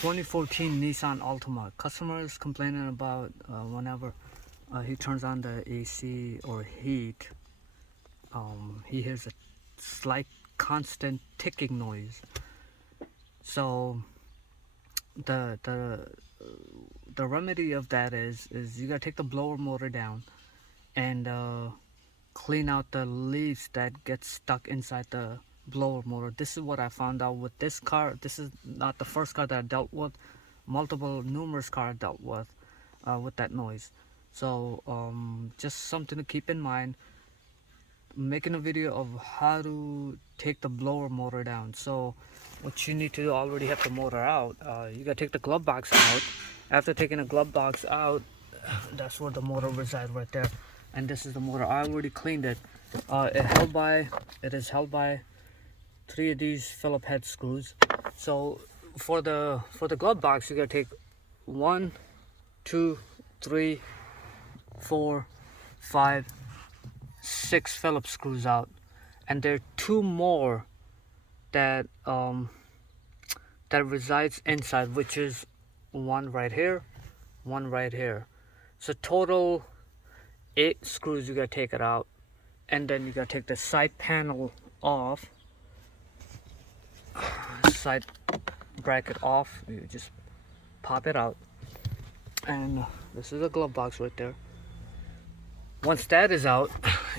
2014 Nissan Altima. Customers complaining about whenever he turns on the AC or heat, he hears a slight constant ticking noise. So the remedy of that is you gotta take the blower motor down and clean out the leaves that get stuck inside the blower motor. This is what I found out with this car. This is not the first car that I dealt with. Numerous car I dealt with that noise. So just something to keep in mind. Making a video of how to take the blower motor down. So what you need to do, already have the motor out. You gotta take the glove box out. After taking the glove box out, that's where the motor resides, right there. And this is the motor. I already cleaned it. It is held by 3 of these Phillips head screws. So for the glove box, you gotta take 1, 2, 3, 4, 5, 6 Phillips screws out, and there are 2 more that resides inside, which is one right here, one right here. So total 8 screws. You gotta take it out, and then you gotta take the side panel off, side bracket off. You just pop it out, and this is a glove box right there. Once that is out,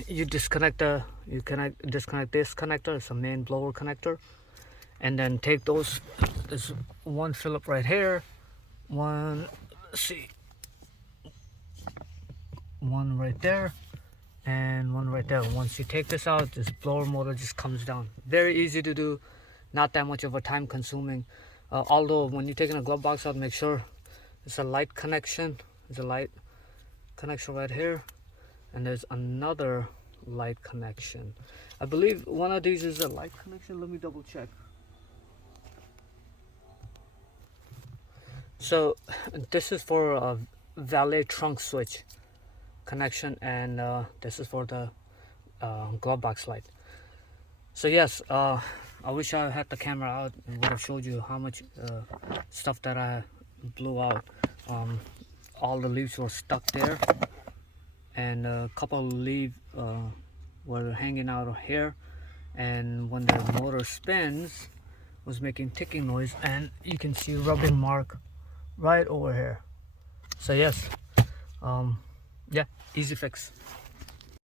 you disconnect this connector. It's a main blower connector, and then take those. There's one Phillips right here, one right there, and one right there. Once you take this out, this blower motor just comes down. Very easy to do, not that much of a time consuming. Although when you're taking a glove box out, make sure it's a light connection. There's a light connection right here, and there's another light connection. I believe one of these is a light connection. Let me double check. So this is for a valet trunk switch connection, and this is for the glove box light. So yes, I wish I had the camera out and would have showed you how much stuff that I blew out. All the leaves were stuck there, and a couple of leaves were hanging out of here, and when the motor spins, was making ticking noise, and you can see rubbing mark right over here. So yes, yeah, easy fix.